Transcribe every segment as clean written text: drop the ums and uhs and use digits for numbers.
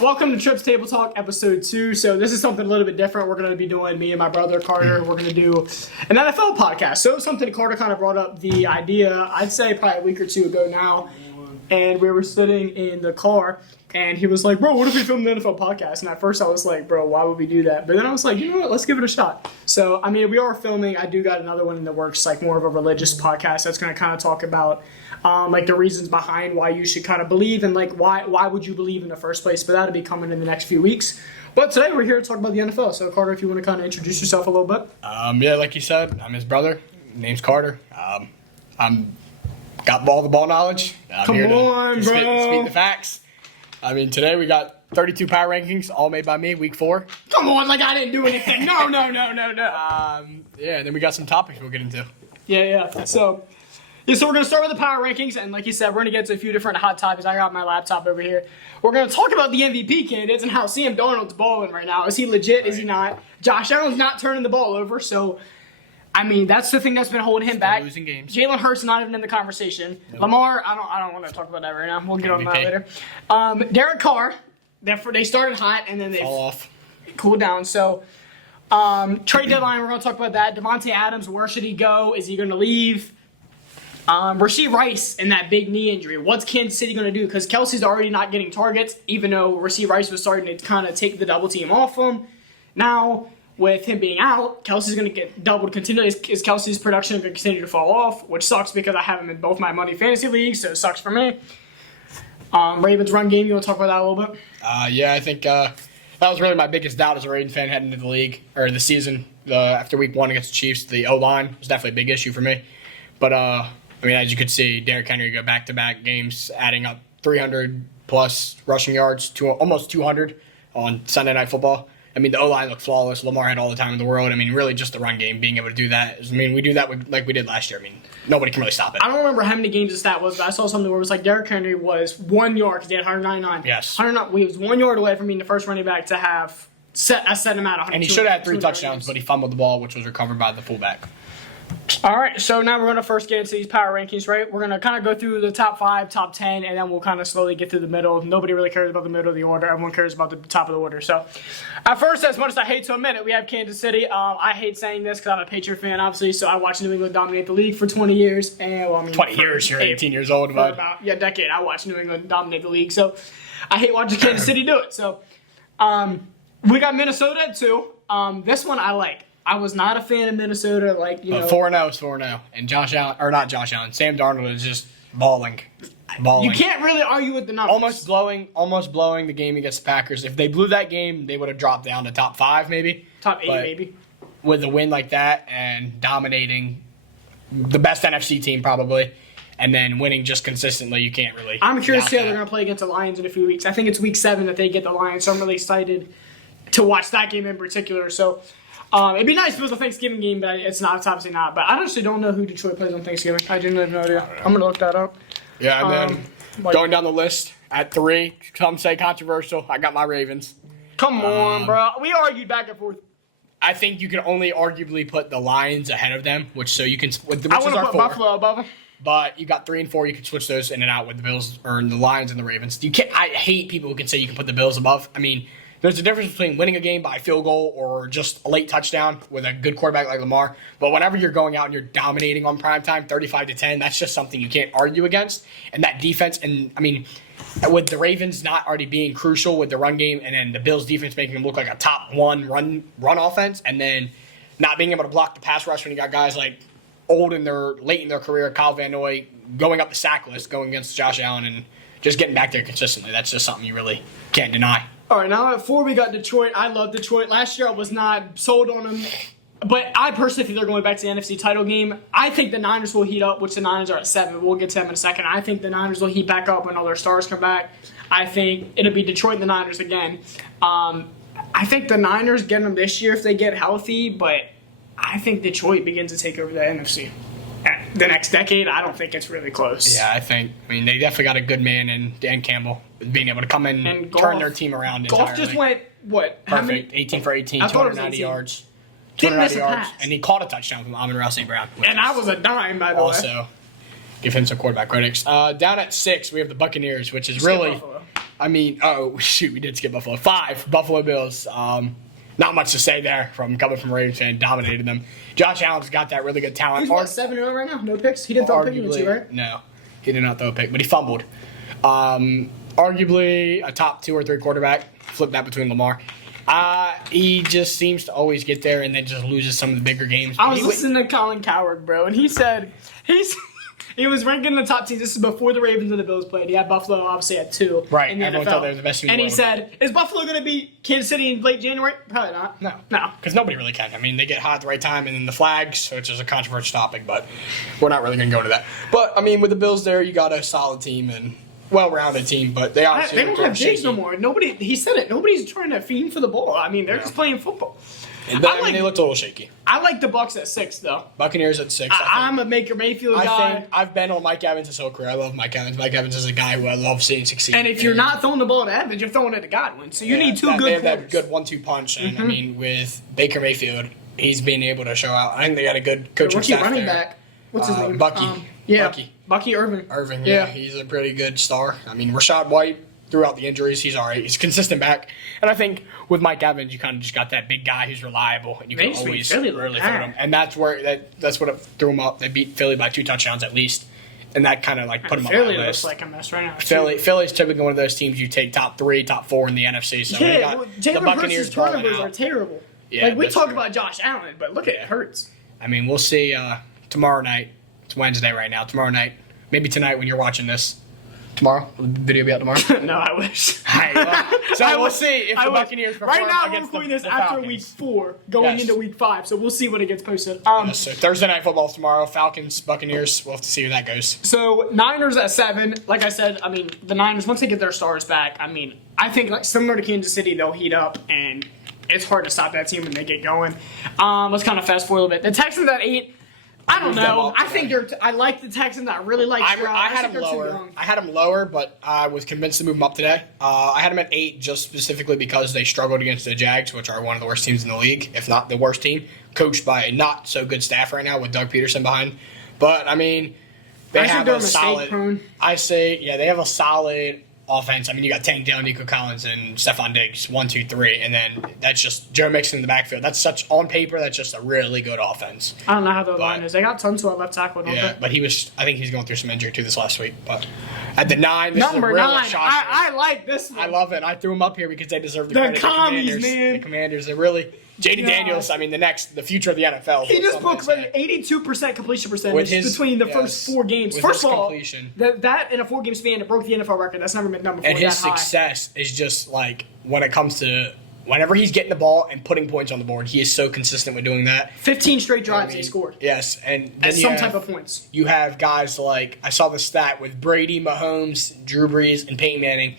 Welcome to Trips Table Talk episode 2. So this is something a little bit different. We're going to be doing, me and my brother Carter, we're going to do an NFL podcast. So it was something Carter kind of brought up the idea, I'd say probably a week or two ago now. And we were sitting in the car and he was like, bro, what if we filmed an NFL podcast? And at first I was like, bro, why would we do that? But then I was like, you know what, let's give it a shot. So, I mean, we are filming. I do got another one in the works, like more of a religious podcast that's going to kind of talk about like the reasons behind why you should kind of believe and like why would you believe in the first place. But that'll be coming in the next few weeks. But today we're here to talk about the NFL. So Carter, if you want to kind of introduce yourself a little bit. Yeah, like you said, I'm his brother. Name's Carter. I'm got all the ball knowledge. I'm Come here to on, speak bro. the facts. I mean, today we got 32 power rankings, all made by me, week 4. Come on, like I didn't do anything. No. Yeah, and then we got some topics we'll get into. Yeah. So we're going to start with the power rankings. And like you said, we're going to get to a few different hot topics. I got my laptop over here. We're going to talk about the MVP candidates and how Sam Darnold's balling right now. Is he legit? Is he not? Josh Allen's not turning the ball over. So, I mean, that's the thing that's been holding him back. Losing games. Jalen Hurts not even in the conversation. Nope. Lamar, I don't want to talk about that right now. We'll get on that later. Derek Carr, they started hot and then they Fall off. cooled down. So, trade deadline, we're going to talk about that. Devontae Adams, where should he go? Is he going to leave? Rashee Rice and that big knee injury. What's Kansas City going to do? Because Kelsey's already not getting targets, even though Rashee Rice was starting to kind of take the double team off him. Now, with him being out, Kelsey's going to get doubled continually. Is Kelsey's production going to continue to fall off? Which sucks because I have him in both my money fantasy leagues, so it sucks for me. Ravens run game, you want to talk about that a little bit? Yeah, I think that was really my biggest doubt as a Ravens fan heading into the league, or the season. After week 1 against the Chiefs, the O-line was definitely a big issue for me. But, I mean, as you could see, Derrick Henry go back-to-back games, adding up 300-plus rushing yards to almost 200 on Sunday Night Football. I mean, the O-line looked flawless. Lamar had all the time in the world. I mean, really just the run game, being able to do that. I mean, we do that like we did last year. I mean, nobody can really stop it. I don't remember how many games the stat was, but I saw something where it was like Derrick Henry was 1 yard because he had 199. Yes. He was 1 yard away from being the first running back to have set him at 100. And he should have had 3 touchdowns, but he fumbled the ball, which was recovered by the fullback. All right, so now we're going to first get into these power rankings, right? We're going to kind of go through the top 5, top 10, and then we'll kind of slowly get to the middle. Nobody really cares about the middle of the order. Everyone cares about the top of the order. So, at first, as much as I hate to admit it, we have Kansas City. I hate saying this because I'm a Patriot fan, obviously, so I watched New England dominate the league for 20 years. And, 20 years, you're 18 years old, bud. About a decade, I watched New England dominate the league. So, I hate watching Kansas City do it. So, we got Minnesota at 2. This one I like. I was not a fan of Minnesota, like, you know. 4-0 is 4-0. And Josh Allen, or not Josh Allen, Sam Darnold is just balling. You can't really argue with the numbers. Almost blowing the game against the Packers. If they blew that game, they would have dropped down to top 5 maybe. Top 8 maybe. With a win like that and dominating the best NFC team probably, and then winning just consistently, you can't really. I'm curious to see how they're going to play against the Lions in a few weeks. I think it's week 7 that they get the Lions, so I'm really excited to watch that game in particular. So, it'd be nice if it was a Thanksgiving game, but it's not. It's obviously not. But I honestly don't know who Detroit plays on Thanksgiving. I didn't have no idea. I'm going to look that up. Yeah, and then going down the list at 3, some say controversial. I got my Ravens. Come on, bro. We argued back and forth. I think you can only arguably put the Lions ahead of them, which I is want to our put 4. Buffalo above them. But you got 3 and 4. You can switch those in and out with the Bills or the Lions and the Ravens. You can't. I hate people who can say you can put the Bills above. I mean, there's a difference between winning a game by a field goal or just a late touchdown with a good quarterback like Lamar. But whenever you're going out and you're dominating on primetime, 35-10, that's just something you can't argue against. And that defense, and I mean, with the Ravens not already being crucial with the run game, and then the Bills' defense making them look like a top 1 run offense, and then not being able to block the pass rush when you got guys like late in their career, Kyle Van Noy going up the sack list, going against Josh Allen, and just getting back there consistently. That's just something you really can't deny. All right, now at 4 we got Detroit. I love Detroit. Last year I was not sold on them, but I personally think they're going back to the NFC title game. I think the Niners will heat up, which the Niners are at 7. We'll get to them in a second. I think the Niners will heat back up when all their stars come back. I think it'll be Detroit and the Niners again. I think the Niners get them this year if they get healthy, but I think Detroit begins to take over the NFC. The next decade, I don't think it's really close. Yeah, I mean, they definitely got a good man in Dan Campbell, being able to come in and turn their team around entirely. Goff just went, what? Perfect. 18 for 18, 290 yards. Didn't miss a pass. And he caught a touchdown from Amon-Ra St. Brown. And I was a dime, by the way. Also, give him some quarterback critics. Down at 6, we have the Buccaneers, which is really I mean, oh shoot, we did skip Buffalo. 5 Buffalo Bills. Not much to say there from coming from a Ravens fan, dominated them. Josh Allen's got that really good talent. He's what, 7-0 right now? No picks? He didn't throw a pick against you, right? No, he did not throw a pick, but he fumbled. Arguably a top 2 or 3 quarterback. Flip that between Lamar. He just seems to always get there and then just loses some of the bigger games. I was listening to Colin Coward, bro, and he said he was ranking the top teams. This is before the Ravens and the Bills played. He had Buffalo obviously at 2. Right, in the everyone NFL. thought they were the best team in And the he world. said, "Is Buffalo going to beat Kansas City in late January? Probably not. No. Because nobody really can. I mean, they get hot at the right time, and then the flags, which is a controversial topic, but we're not really going to go into that. But, I mean, with the Bills there, you got a solid team and well-rounded team, but they obviously They don't have bigs no more. Nobody. He said it. Nobody's trying to fiend for the ball. I mean, they're just playing football. And I mean, they looked a little shaky. I like the Bucks at 6 though. Buccaneers at 6. I'm a Baker Mayfield guy. I think I've been on Mike Evans his whole career. I love Mike Evans. Mike Evans is a guy who I love seeing succeed. And if you're not throwing the ball to Evans, you're throwing it to Godwin. So you need two they good have that players. good 1-2 punch. And I mean, with Baker Mayfield, he's being able to show out. I think they got a good coaching Rookie staff running there. back. What's his name? Bucky. Yeah. Bucky. Irving. Yeah, he's a pretty good star. I mean, Rashad White, throughout the injuries, he's all right. He's a consistent back. And I think with Mike Evans, you kind of just got that big guy who's reliable, and you can always really throw him. And that's where that's what threw him up. They beat Philly by 2 touchdowns at least, and that kind of like put him up on Philly the looks list. like a mess right now. Philly's typically one of those teams you take top 3, top 4 in the NFC. So we got the Jalen Buccaneers Hurts' turnovers balling are out. terrible. Yeah, like we that's talk true. about Josh Allen, but look at it hurts. I mean, we'll see tomorrow night. It's Wednesday right now. Tomorrow night, maybe tonight when you're watching this. Tomorrow? Will the video be out tomorrow? No, I wish. We'll see if the Buccaneers perform right now we're against recording the this after Falcons. week 4, going Yes. into week 5. So we'll see when it gets posted. Yes, so Thursday Night Football tomorrow. Falcons, Buccaneers. We'll have to see where that goes. So Niners at 7. Like I said, I mean the Niners once they get their stars back, I mean I think like similar to Kansas City, they'll heat up and it's hard to stop that team when they get going. Let's kind of fast forward a little bit. The Texans at 8. I don't know. I think I like the Texans. I really like Stroud. I had think them they're too lower. young. I had them lower, but I was convinced to move them up today. I had them at 8 just specifically because they struggled against the Jags, which are one of the worst teams in the league, if not the worst team, coached by a not so good staff right now with Doug Peterson behind. But I mean, they I think have they're a solid. mistake-prone. I say, yeah, they have a solid offense. I mean, you got Tank Dell, Nico Collins, and Stephon Diggs, 1, 2, 3, and then that's just Joe Mixon in the backfield. That's on paper, that's just a really good offense. I don't know how the line is. They got Tunsil at left tackle, don't Yeah, they? but I think he's going through some injury too this last week. But at the 9, this Number is a real 9. shot. I like this one. I love it. I threw him up here because they deserve the The credit. commies, Commanders, man. The Commanders, they're really J.D. God. Daniels. I mean, the future of the NFL. He just broke like like 82% completion percentage With his- between the yes, first 4 games. with First his of all, completion. that in a 4-game span, it broke the NFL record. That's never been done before. And his that high. success is just like when it comes to whenever he's getting the ball and putting points on the board, he is so consistent with doing that. 15 straight drives I mean, he scored. Yes, and then At you some have- type of points. You have guys like I saw the stat with Brady, Mahomes, Drew Brees, and Peyton Manning.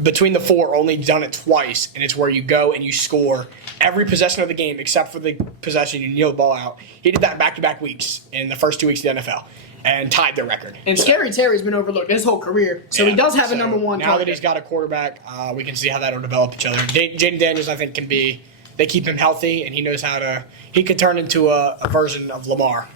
Between the 4, only done it twice, and it's where you go and you score every possession of the game except for the possession you kneel the ball out. He did that back-to-back weeks in the first 2 weeks of the NFL and tied their record. And Scary Terry's been overlooked his whole career, so he Yeah, does have a so number 1 Now target. that he's got a quarterback, we can see how that'll develop each other. Jaden Daniels, I think, can be. They keep him healthy, and he knows how to. He could turn into a version of Lamar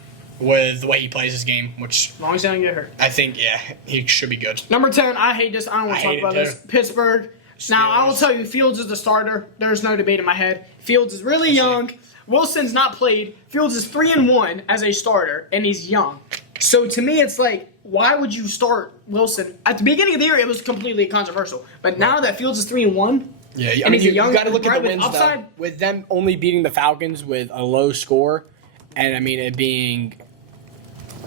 with the way he plays his game, which As long as he don't get hurt. I think, yeah, he should be good. Number 10, I hate this. I don't want I to talk hate it about too. this. Pittsburgh. Now, I will Steelers. tell you, Fields is the starter. There's no debate in my head. Fields is really young. Wilson's not played. Fields is 3-1 as a starter, and he's young. So to me, it's like, why would you start Wilson? At the beginning of the year, it was completely controversial. But now that Fields is 3-1, Yeah, I and mean, he's a you young got to look guy at the with wins upside. though. With them only beating the Falcons with a low score, and I mean it being,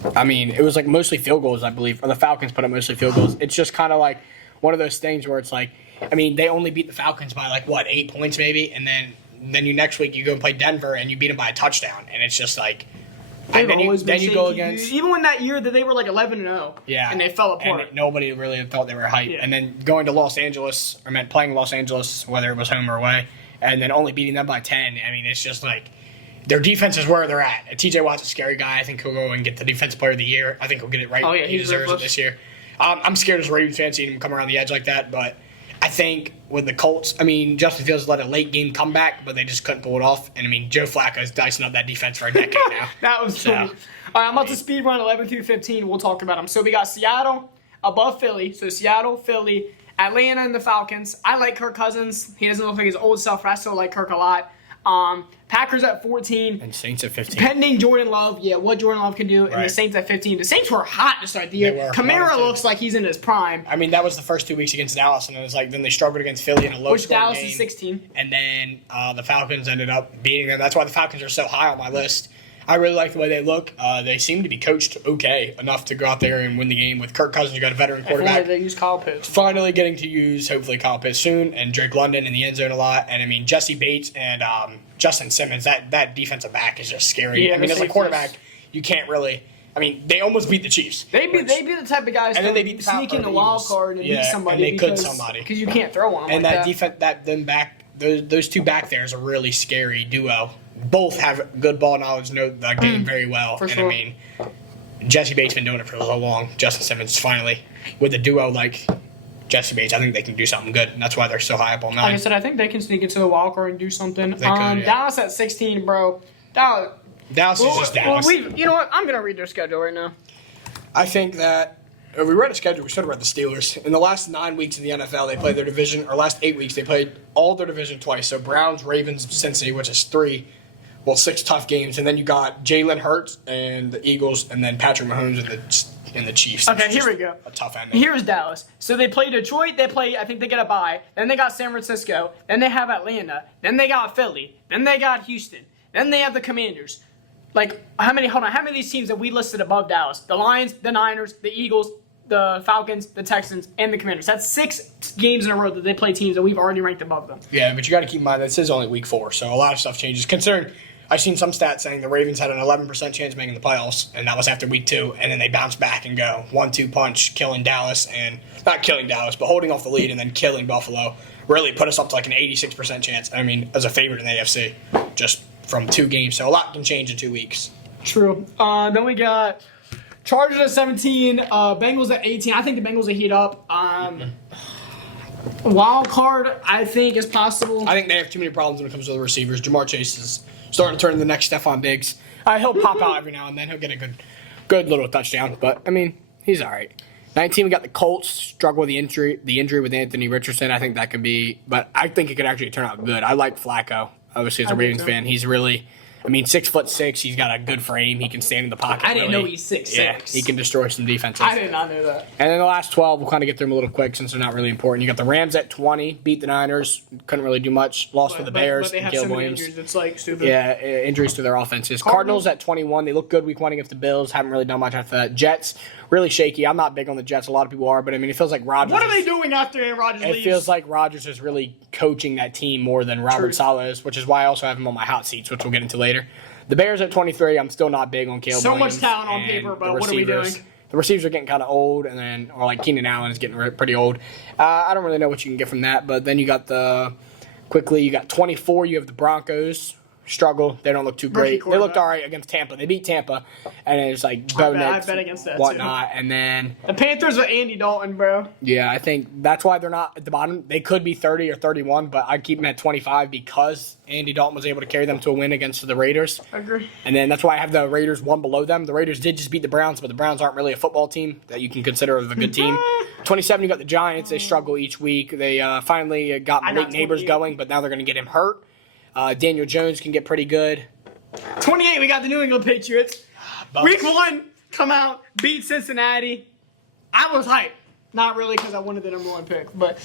it was like mostly field goals, I believe, or the Falcons put up mostly field goals. It's just kind of like one of those things where it's like, they only beat the Falcons by like what 8 points maybe, and then you next week you go and play Denver and you beat them by a touchdown, and it's just like. They've And then always been you go shaky. against Even when that year that they were like 11-0, yeah, and they fell apart. and nobody really thought they were hyped. Yeah. And then going to Los Angeles, playing Los Angeles, whether it was home or away, and then only beating them by 10. It's just like their defense is where they're at. TJ Watt's a scary guy. I think he'll go and get the Defensive Player of the Year. I think he'll get it right. Oh, yeah, he he's deserves it ruthless. this year. I'm scared as a Ravens fan seeing him come around the edge like that, but I think with the Colts, Justin Fields led a late game comeback, but they just couldn't pull it off. And Joe Flacco's dicing up that defense for a decade now. That was funny. All right, I'm about to speed run 11 through 15. We'll talk about them. So we got Seattle above Philly. So Seattle, Philly, Atlanta and the Falcons. I like Kirk Cousins. He doesn't look like his old self, but I still like Kirk a lot. Packers at 14. And Saints at 15. Pending Jordan Love, what Jordan Love can do, and the Saints at 15. The Saints were hot to start the year. Kamara looks like he's in his prime. I mean, that was the first 2 weeks against Dallas, and it was like then they struggled against Philly in a low Which scoring Dallas game. is 16. And then the Falcons ended up beating them. That's why the Falcons are so high on my list. I really like the way they look. They seem to be coached okay enough to go out there and win the game with Kirk Cousins. You got a veteran quarterback. They use Kyle Pitts. Finally getting to use, hopefully, Kyle Pitts soon, and Drake London in the end zone a lot. And, I mean, Jesse Bates and Justin Simmons, that defensive back is just scary. Yeah, I mean, as a safeties. quarterback, you can't really – I mean, they almost beat the Chiefs. They'd be the type of guys And then they beat the sneak in the Eagles. wild card and beat somebody. And they could somebody. Because you can't throw on them And like that defense, those two back there is a really scary duo. Both have good ball knowledge, know the game very well. For and sure. I mean, Jesse Bates been doing it for so long. Justin Simmons finally with a duo like Jesse Bates. I think they can do something good, and that's why they're so high up on Like I 9. said, I think they can sneak into the wild card and do something. They could, yeah. Dallas at 16, bro. Dallas. Dallas is just Dallas. You know what? I'm gonna read their schedule right now. I think that we read a schedule. We should have read the Steelers. In the last 9 weeks of the NFL, they played their division. Or last 8 weeks, they played all their division twice. So Browns, Ravens, Cincy, which is 6 tough games, and then you got Jalen Hurts and the Eagles, and then Patrick Mahomes and the Chiefs. Okay, here we go. A tough ending. Here's Dallas. So they play Detroit. I think they get a bye. Then they got San Francisco. Then they have Atlanta. Then they got Philly. Then they got Houston. Then they have the Commanders. How many of these teams that we listed above Dallas? The Lions, the Niners, the Eagles, the Falcons, the Texans, and the Commanders. That's 6 games in a row that they play teams that we've already ranked above them. Yeah, but you got to keep in mind this is only week 4, so a lot of stuff changes. Considering I've seen some stats saying the Ravens had an 11% chance of making the playoffs, and that was after week 2, and then they bounced back and go 1-2 punch, killing Dallas, and not killing Dallas, but holding off the lead and then killing Buffalo. Really put us up to like an 86% chance. I mean, as a favorite in the AFC, just from 2 games. So a lot can change in 2 weeks. True. Then we got Chargers at 17, Bengals at 18. I think the Bengals will heat up. Wild card, I think, is possible. I think they have too many problems when it comes to the receivers. Jamar Chase is starting to turn into the next Stephon Diggs. He'll pop out every now and then. He'll get a good little touchdown. But, I mean, he's all right. 19, we got the Colts. Struggle with the injury with Anthony Richardson. I think that could be, but I think it could actually turn out good. I like Flacco. Obviously, as a Ravens fan, he's really, 6'6". He's got a good frame. He can stand in the pocket. I didn't know he's 6'6". Yeah, he can destroy some defenses. I did not know that. And then the last 12, we'll kind of get through them a little quick since they're not really important. You got the Rams at 20, beat the Niners, couldn't really do much. Lost to the Bears But they and have Caleb so many Williams. injuries, it's like stupid. Yeah, injuries to their offenses. Cardinals at 21, they look good week 1 against the Bills. Haven't really done much after that. Jets, really shaky. I'm not big on the Jets. A lot of people are, but it feels like Rodgers. What are they doing after Aaron Rodgers leaves? It feels like Rodgers is really coaching that team more than Robert Saleh is, which is why I also have him on my hot seats, which we'll get into later. The Bears at 23, I'm still not big on Caleb So Williams. much talent on and paper, but the what are we receivers. doing? The receivers are getting kind of old, or like Keenan Allen is getting pretty old. I don't really know what you can get from that, but then you got you got 24, you have the Broncos. Struggle. They don't look too great. They looked all right against Tampa. They beat Tampa, and it's like Bo I Nix, bet against that, whatnot. And then the Panthers with Andy Dalton, bro. yeah, I think that's why they're not at the bottom. They could be 30 or 31, but I'd keep them at 25 because Andy Dalton was able to carry them to a win against the Raiders. I agree. And then that's why I have the Raiders 1 below them. The Raiders did just beat the Browns, but the Browns aren't really a football team that you can consider as a good team. 27, you got the Giants. They struggle each week. They finally got Malik Neighbors going, but now they're going to get him hurt. Daniel Jones can get pretty good. 28, we got the New England Patriots. Week 1, come out, beat Cincinnati. I was hyped. Not really because I wanted the number 1 pick, but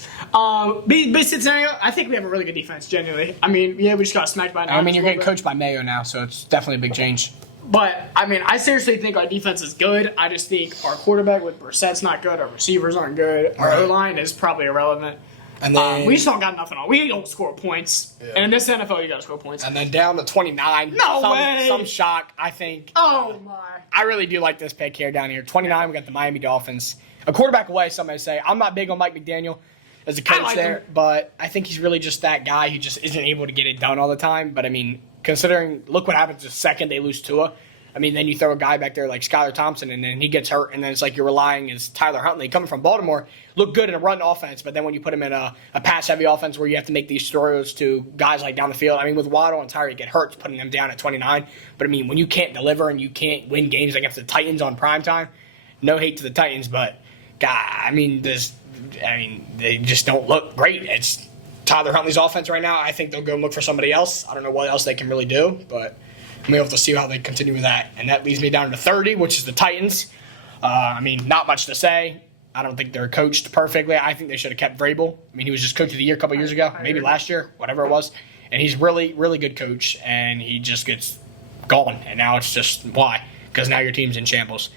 beat Cincinnati. I think we have a really good defense, genuinely. We just got smacked by Niners. You're getting coached by Mayo now, so it's definitely a big change. But, I seriously think our defense is good. I just think our quarterback with Brissett's not good. Our receivers aren't good. Our O-line is probably irrelevant. And then we just don't got nothing on. We don't score points. Yeah. And in this NFL, you got to score points. And then down to 29. No way. Some shock, I think. Oh, my. I really do like this pick here down here. 29, we got the Miami Dolphins. A quarterback away, some may say. I'm not big on Mike McDaniel as a coach there, but I think he's really just that guy who just isn't able to get it done all the time. But, considering, look what happens the second they lose Tua. Then you throw a guy back there like Skylar Thompson, and then he gets hurt, and then it's like you're relying as Tyler Huntley coming from Baltimore, look good in a run offense, but then when you put him in a pass-heavy offense where you have to make these throws to guys like down the field, with Waddle and Tyree get hurt, putting them down at 29. But when you can't deliver and you can't win games against the Titans on primetime, no hate to the Titans, but they just don't look great. It's Tyler Huntley's offense right now. I think they'll go look for somebody else. I don't know what else they can really do, but I'm able to see how they continue with that. And that leads me down to 30, which is the Titans. Not much to say. I don't think they're coached perfectly. I think they should have kept Vrabel. He was just coach of the year a couple years ago, maybe last year, whatever it was. And he's really, really good coach, and he just gets gone. And now it's just why? Because now your team's in shambles.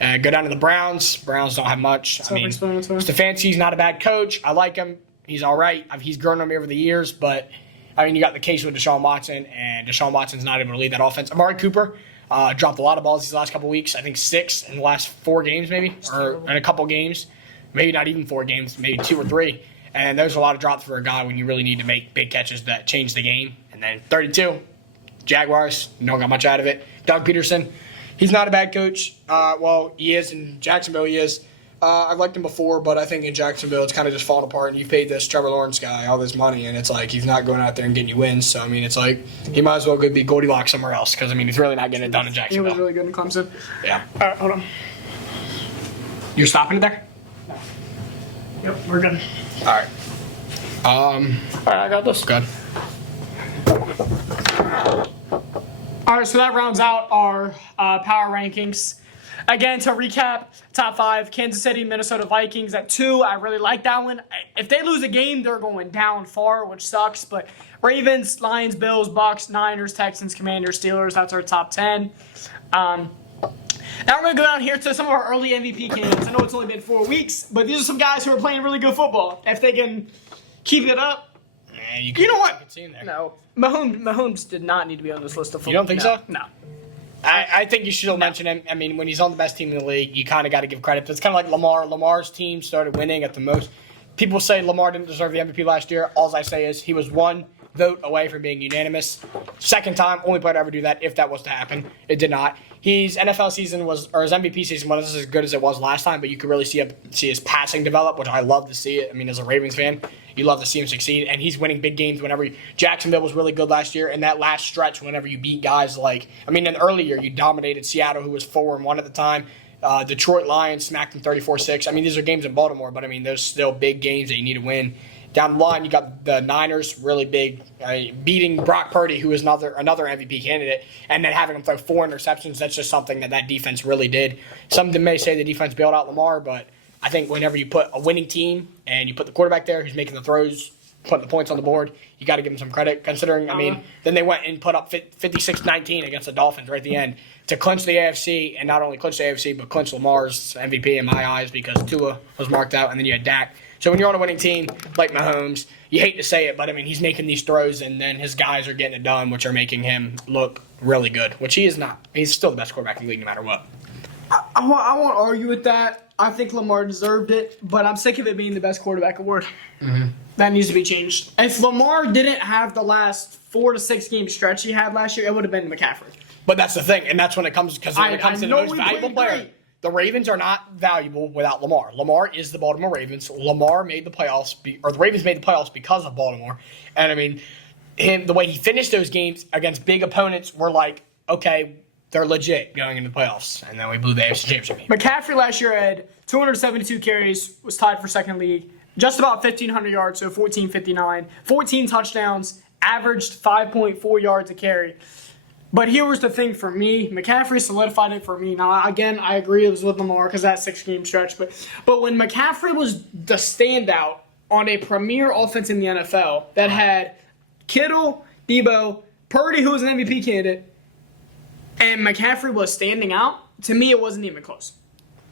Go down to the Browns. Browns don't have much. Stefanski's not a bad coach. I like him. He's all right. He's grown on me over the years, but you got the case with Deshaun Watson, and Deshaun Watson's not able to lead that offense. Amari Cooper dropped a lot of balls these last couple weeks. I think 6 in the last 4 games, maybe, or in a couple games. Maybe not even 4 games, maybe 2 or 3. And there's a lot of drops for a guy when you really need to make big catches that change the game. And then 32, Jaguars, don't got much out of it. Doug Peterson, he's not a bad coach. He is in Jacksonville. He is. I've liked him before, but I think in Jacksonville it's kind of just falling apart. And you've paid this Trevor Lawrence guy all this money, and it's like he's not going out there and getting you wins. So, it's like he might as well go be Goldilocks somewhere else because, he's really not getting it done in Jacksonville. He was really good in Clemson. Yeah. All right, hold on. You're stopping it there? Yep, we're good. All right. All right, I got this. Good. All right, so that rounds out our power rankings. Again, to recap, top 5, Kansas City, Minnesota Vikings at 2. I really like that one. If they lose a game, they're going down far, which sucks. But Ravens, Lions, Bills, Bucks, Niners, Texans, Commanders, Steelers, that's our top 10. Now we're going to go down here to some of our early MVP candidates. I know it's only been 4 weeks, but these are some guys who are playing really good football. If they can keep it up. You know what? There. No. Mahomes did not need to be on this list of football. You don't think so? No. I think you should still mention him. When he's on the best team in the league, you kind of got to give credit. It's kind of like Lamar. Lamar's team started winning at the most. People say Lamar didn't deserve the MVP last year. All I say is he was 1 vote away from being unanimous. Second time, only player to ever do that, if that was to happen. It did not. His NFL season his MVP season wasn't as good as it was last time, but you could really see his passing develop, which I love to see it. As a Ravens fan, you love to see him succeed, and he's winning big games Jacksonville was really good last year, and that last stretch whenever you beat guys in the early year, you dominated Seattle, who was 4-1 at the time. Detroit Lions smacked them 34-6. These are games in Baltimore, but there's still big games that you need to win. Down the line, you got the Niners, really big, beating Brock Purdy, who is another MVP candidate, and then having him throw 4 interceptions. That's just something that defense really did. Some may say the defense bailed out Lamar, but I think whenever you put a winning team and you put the quarterback there who's making the throws, putting the points on the board, you got to give him some credit, considering, then they went and put up 56-19 against the Dolphins right at the end to clinch the AFC, and not only clinch the AFC, but clinch Lamar's MVP in my eyes because Tua was marked out, and then you had Dak. So when you're on a winning team like Mahomes, you hate to say it, but he's making these throws, and then his guys are getting it done, which are making him look really good, which he is not. He's still the best quarterback in the league no matter what. I won't argue with that. I think Lamar deserved it, but I'm sick of it being the best quarterback award. Mm-hmm. That needs to be changed. If Lamar didn't have the last 4 to 6 game stretch he had last year, it would have been McCaffrey. But that's the thing, and that's when it comes to the most valuable player. Great. The Ravens are not valuable without Lamar. Lamar is the Baltimore Ravens. Lamar made the playoffs, or the Ravens made the playoffs because of Baltimore. And the way he finished those games against big opponents, were like, okay, they're legit going into the playoffs. And then we blew the AFC Championship game. McCaffrey last year had 272 carries, was tied for second league, just about 1,500 yards, so 1,459, 14 touchdowns, averaged 5.4 yards a carry. But here was the thing for me. McCaffrey solidified it for me. Now, again, I agree it was with Lamar because that 6-game stretch. But when McCaffrey was the standout on a premier offense in the NFL that had Kittle, Debo, Purdy, who was an MVP candidate, and McCaffrey was standing out, to me it wasn't even close.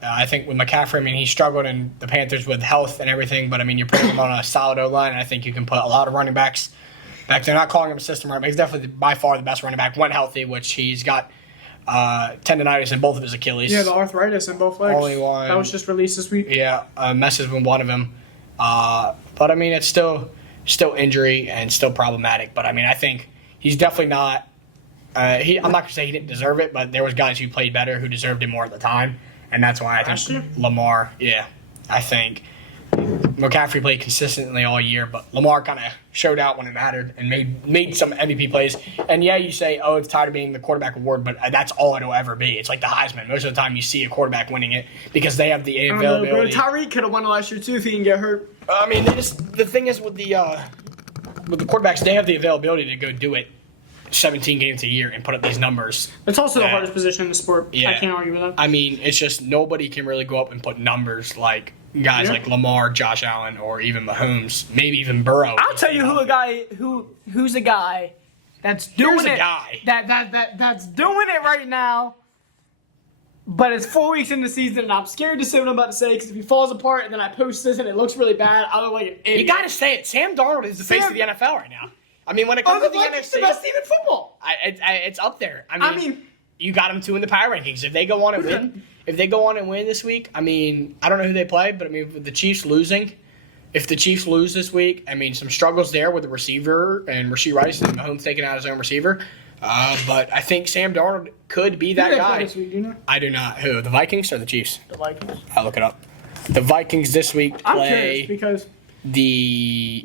I think with McCaffrey, he struggled in the Panthers with health and everything, but you're putting him on a solid O-line, and I think you can put a lot of running backs back. They're not calling him a system running back. He's definitely by far the best running back when healthy, which he's got tendonitis in both of his Achilles. Yeah, the arthritis in both legs. Only one. That was just released this week. Yeah, messes with one of them. But it's still injury and still problematic. But I think he's definitely not. I'm not gonna say he didn't deserve it, but there was guys who played better who deserved it more at the time, and that's why I think Lamar. Yeah, I think McCaffrey played consistently all year, but Lamar kind of showed out when it mattered and made some MVP plays. And yeah, you say, oh, it's tired of being the quarterback award, but that's all it'll ever be. It's like the Heisman. Most of the time you see a quarterback winning it because they have the availability. Tyreek could have won it last year too if he didn't get hurt. I mean, the thing is with the quarterbacks, they have the availability to go do it 17 games a year and put up these numbers. It's also the hardest position in the sport. Yeah. I can't argue with that. I mean, it's just nobody can really go up and put numbers like guys like Lamar, Josh Allen, or even Mahomes, maybe even Burrow. I'll tell you who's a guy that's doing Here's a it. guy. That's doing it right now. But it's 4 weeks into the season, and I'm scared to say what I'm about to say because if he falls apart and then I post this and it looks really bad, I look like an idiot. You got to say it. Sam Darnold is the face of the NFL right now. I mean, when it comes to the Vikings, NFC, the best team in football. it's up there. I mean, you got them 2 in the power rankings. If they go on and win, this week, I mean, I don't know who they play, but I mean, with the Chiefs losing, if the Chiefs lose this week, I mean, some struggles there with the receiver and Rashee Rice and Mahomes taking out his own receiver. But I think Sam Darnold could be that guy. This week, do you know? I do not. Who? The Vikings or the Chiefs? The Vikings. I'll look it up. The Vikings this week I'm play curious because the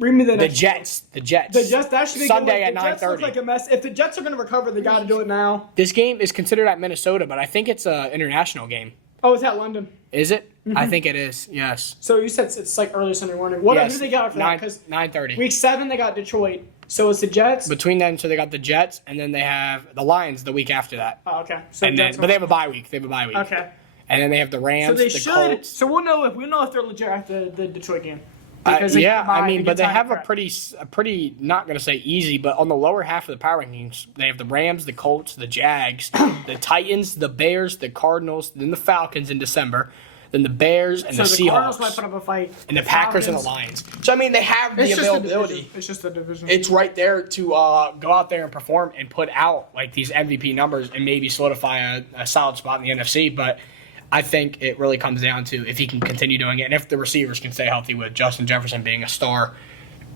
Jets. The Jets. The Jets that should be Sunday good. at The Jets 9:30. look like a mess. If the Jets are going to recover, they got to do it now. This game is considered at Minnesota, but I think it's an international game. Oh, it's at London. Is it? I think it is. Yes. So you said it's like early Sunday morning. What? Yes. Who they got after that? Because 9:30. week 7 they got Detroit. So it's the Jets. Between them, so they got the Jets, and then they have the Lions the week after that. Oh, okay. So And then, but they have a bye week. Okay. And then they have the Rams, So they the should. Colts. So we'll know if they're legit after the Detroit game. Yeah, I mean, but they have a prep. pretty not going to say easy, but on the lower half of the power rankings, they have the Rams, the Colts, the Jags, the Titans, the Bears, the Cardinals, then the Falcons in December, then the Bears and So the the Cardinals Seahawks, might put up a fight. and the Packers and the Lions. So I mean, they have the It's just a availability. division. It's just a division. It's right there to go out there and perform and put out like these MVP numbers and maybe solidify a solid spot in the NFC. But I think it really comes down to if he can continue doing it and if the receivers can stay healthy with Justin Jefferson being a star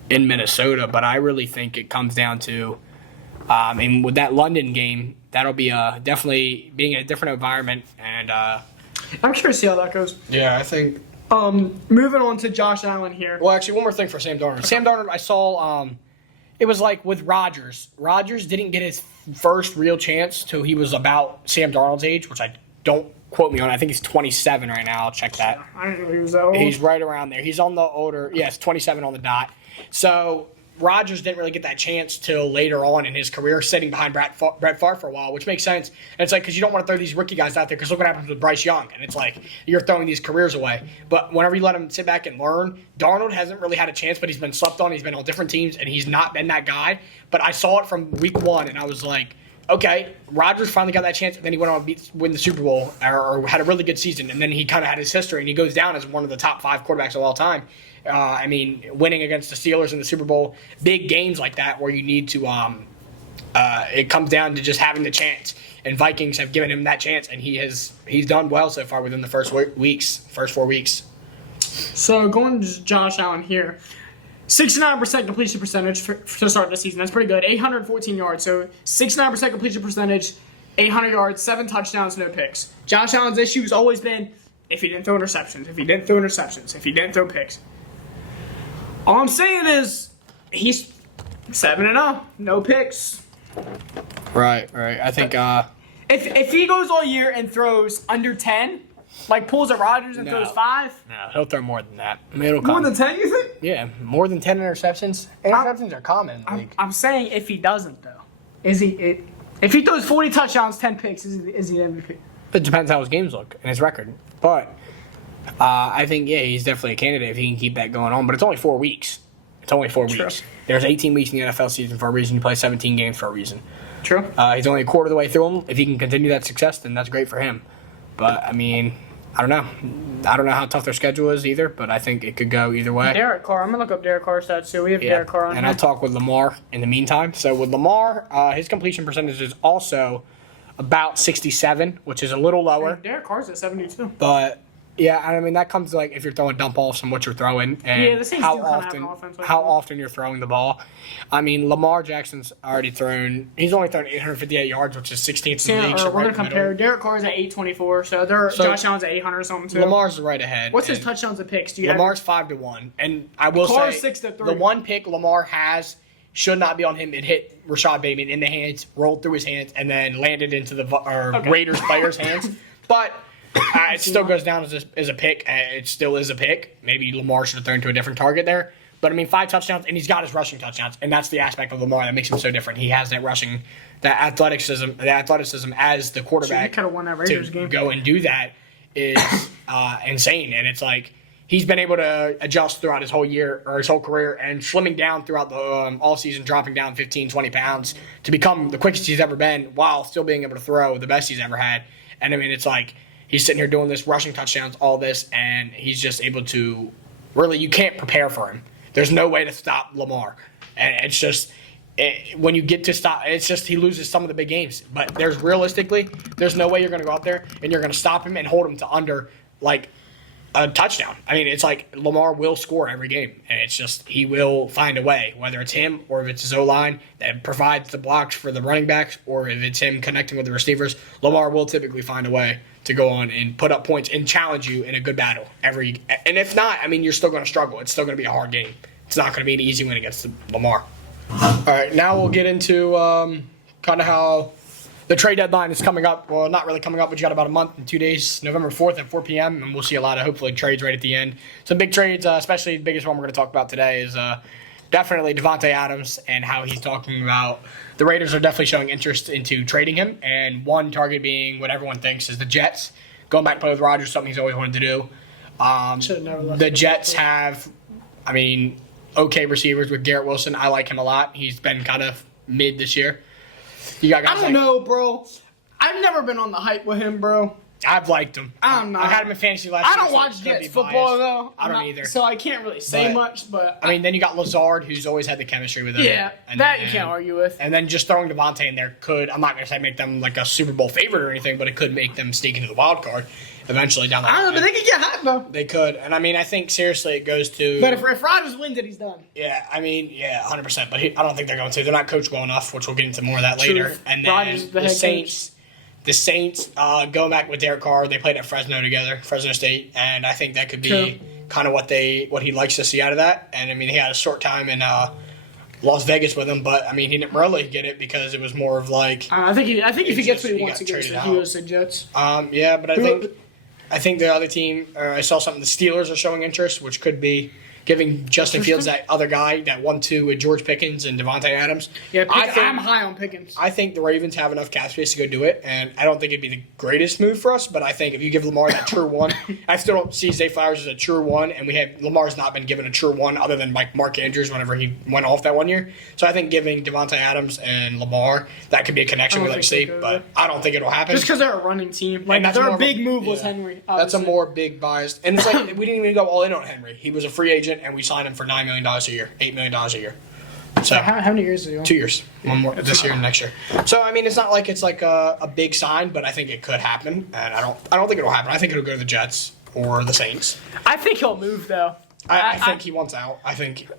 in Minnesota. But I really think it comes down to, and with that London game, that'll be definitely being in a different environment. And I'm curious to see how that goes. yeah, I think. Moving on to Josh Allen here. Well, actually, one more thing for Sam Darnold. Sam Darnold, I saw. It was like with Rodgers. Rodgers didn't get his first real chance till he was about Sam Darnold's age, which I don't quote me on. I think he's 27 right now. I'll check that. I didn't know he was that old. He's right around there. He's on the older. Yes, 27 on the dot. So Rodgers didn't really get that chance till later on in his career, sitting behind Brett Favre for a while, which makes sense. And it's like, because you don't want to throw these rookie guys out there, because look what happens with Bryce Young. And it's like, you're throwing these careers away. But whenever you let him sit back and learn, Darnold hasn't really had a chance, but he's been slept on. He's been on different teams, and he's not been that guy. But I saw it from week 1, and I was like, okay, Rodgers finally got that chance, and then he went on to win the Super Bowl, or had a really good season, and then he kind of had his history, and he goes down as one of the top 5 quarterbacks of all time. I mean, winning against the Steelers in the Super Bowl, big games like that where you need to, it comes down to just having the chance. And Vikings have given him that chance, and he's done well so far within the first 4 weeks. So going to Josh Allen here. 69% completion percentage to start the season. That's pretty good. 814 yards. So 69% completion percentage, 800 yards, 7 touchdowns, no picks. Josh Allen's issue has always been if he didn't throw interceptions, if he didn't throw picks. All I'm saying is he's 7-0, no picks. Right. I think If he goes all year and throws under 10, like pulls at Rodgers and No. throws 5, no, he'll throw more than that. I mean, it'll more come. than 10, you think? Yeah, more than 10 interceptions. Interceptions are common in the league. I'm saying if he doesn't though, is he? If he throws 40 touchdowns, 10 picks, is he MVP? It depends how his games look and his record. But I think, yeah, he's definitely a candidate if he can keep that going on. But it's only 4 weeks. Weeks. There's 18 weeks in the NFL season for a reason. You play 17 games for a reason. True. He's only a quarter of the way through them. If he can continue that success, then that's great for him. But, I mean, I don't know. I don't know how tough their schedule is either, but I think it could go either way. Derek Carr. I'm gonna look up Derek Carr's stats too. We have Derek Carr on And here. I'll talk with Lamar in the meantime. So with Lamar, his completion percentage is also about 67, which is a little lower. Derek Carr's at 72. But Yeah, and I mean that comes like if you're throwing dump offs and what you're throwing, and Yeah, the Saints how do kinda have often an offense like how that. often you're throwing the ball. I mean, Lamar Jackson's already thrown. He's only thrown 858 yards, which is 16th in the league. Or so we're right gonna in the compare. middle. Derek Carr's at 824, so Josh Allen's at 800 or something too. Lamar's right ahead. What's his and touchdowns and picks? Do you Lamar's 5-1, and I will Carr's say 6-3. the one pick Lamar has should not be on him. It hit Rashad Bateman in the hands, rolled through his hands, and then landed into the Raiders player's hands. But it still goes down as a pick. It still is a pick. Maybe Lamar should have thrown to a different target there. But I mean, 5 touchdowns, and he's got his rushing touchdowns, and that's the aspect of Lamar that makes him so different. He has that rushing, that athleticism as the quarterback. could have won that Raiders to game. go and do that is insane, and it's like he's been able to adjust throughout his whole year or his whole career and slimming down throughout the all season, dropping down 15, 20 pounds to become the quickest he's ever been while still being able to throw the best he's ever had. And I mean, it's like he's sitting here doing this, rushing touchdowns, all this, and he's just able to really, you can't prepare for him. There's no way to stop Lamar. And it's just, when you get to stop, it's just he loses some of the big games. But there's no way you're going to go out there and you're going to stop him and hold him to under, like, a touchdown. I mean, it's like Lamar will score every game, and it's just he will find a way, whether it's him or if it's his O-line that provides the blocks for the running backs, or if it's him connecting with the receivers. Lamar will typically find a way to go on and put up points and challenge you in a good battle and if not, I mean, you're still going to struggle. It's still going to be a hard game. It's not going to be an easy win against Lamar. All right, now we'll get into kind of how the trade deadline is coming up. Well, not really coming up, but you got about a month and 2 days, November 4th at 4 p.m., and we'll see a lot of, hopefully, trades right at the end. Some big trades, especially the biggest one we're going to talk about today is definitely Davante Adams and how he's talking about the Raiders are definitely showing interest into trading him, and one target being what everyone thinks is the Jets. Going back to play with Rodgers, something he's always wanted to do. The Jets have, I mean, okay receivers with Garrett Wilson. I like him a lot. He's been kind of mid this year. You got guys I don't know, bro. I've never been on the hype with him, bro. I've liked him. I'm not. I had him in fantasy last year. I don't so watch it's gonna Jets be football biased. though. I don't either. So I can't really say But- much, but I mean, then you got Lazard, who's always had the chemistry with him. yeah, And- that you and- can't argue with. And then just throwing Devontae in there could, I'm not going to say make them like a Super Bowl favorite or anything, but it could make them sneak into the wild card eventually down the I line. don't know, but they could get hot though. They could. And I mean, I think seriously it goes to. But if Rodgers wins it, he's done. Yeah, I mean, yeah, 100%. But I don't think they're going to. They're not coached well enough, which we'll get into more of that later. Truth. And then Rodgers is the head Saints. The Saints go back with Derek Carr. They played at Fresno together, Fresno State, and I think that could be True. kind of what he likes to see out of that. And I mean, he had a short time in Las Vegas with him, but I mean, he didn't really get it because it was more of like, I think if he gets what he he wants, got he gets traded it. He out. goes to Jets. yeah. But I think the other team, I saw something. The Steelers are showing interest, which could be giving Justin Fields that other guy, that 1-2 with George Pickens and Devontae Adams. Yeah, I'm I'm high on Pickens. I think the Ravens have enough cap space to go do it, and I don't think it'd be the greatest move for us. But I think if you give Lamar that true one, I still don't see Zay Flowers as a true one, and Lamar's not been given a true one other than like Mark Andrews whenever he went off that 1 year. So I think giving Devontae Adams and Lamar, that could be a connection I with don't like think Steve, they but could. I don't think it'll happen. Just because they're a running team. Like, that's their more of a- big move was yeah. Henry. That's a obviously. more big biased, and it's like we didn't even go all in on Henry. He was a free agent, and we signed him for $9 million a year, $8 million a year. So How many years is he on? 2 years, one more this year and next year. So I mean, it's not like it's like a big sign, but I think it could happen, and I don't think it'll happen. I think it'll go to the Jets or the Saints. I think he'll move though. I think he wants out. I think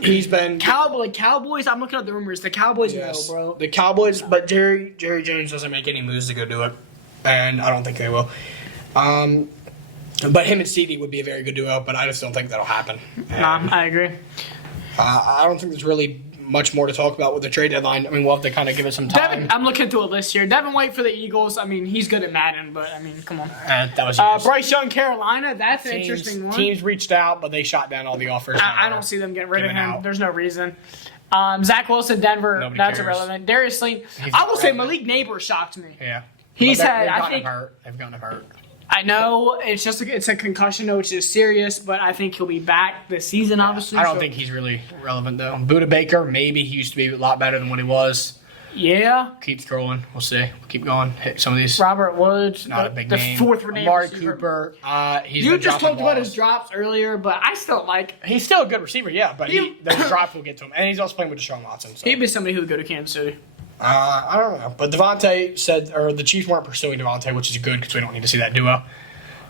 he's been Cowboys. I'm looking at the rumors. The Cowboys, yes, no, bro. the Cowboys, but Jerry Jones doesn't make any moves to go do it, and I don't think they will. But him and CD would be a very good duo, but I just don't think that'll happen. I agree. I don't think there's really much more to talk about with the trade deadline. I mean, we'll have to kind of give it some time. I'm looking through a list here. Devin White for the Eagles. I mean, he's good at Madden, but I mean, come on. That was Bryce Young, Carolina. That's an interesting one. Teams reached out, but they shot down all the offers. I don't see them getting rid of Giving him. out. There's no reason. Zach Wilson, Denver. Nobody That's cares. irrelevant. Darius Slayton. He's I will say irrelevant. Malik Neighbor shocked me. Yeah. He's But had. they've I gotten think. him hurt. They've gotten him hurt. I know it's a concussion, which is serious, but I think he'll be back this season. Obviously, I don't so- think he's really relevant though. Buda Baker, maybe he used to be a lot better than what he was. Yeah. Keep scrolling. We'll see. We'll keep going. Hit some of these. Robert Woods, Not a big the name. fourth name. Amari receiver. Cooper. He's You been just dropping talked about balls. his drops earlier, but I still like. He's still a good receiver, yeah, but those drops will get to him, and he's also playing with Deshaun Watson. So. He'd be somebody who would go to Kansas City. I don't know, but Devontae said, or the Chiefs weren't pursuing Devontae, which is good because we don't need to see that duo.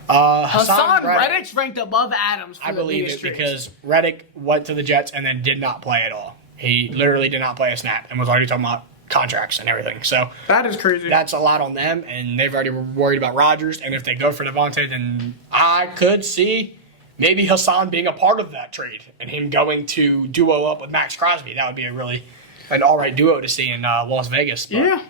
Hassan Reddick's ranked above Adams. For I the believe biggest it trades. because Reddick went to the Jets and then did not play at all. He literally did not play a snap and was already talking about contracts and everything. So that is crazy. that's a lot on them, and they've already worried about Rodgers. And if they go for Devontae, then I could see maybe Hassan being a part of that trade and him going to duo up with Max Crosby. That would be an all right duo to see in Las Vegas. But, yeah.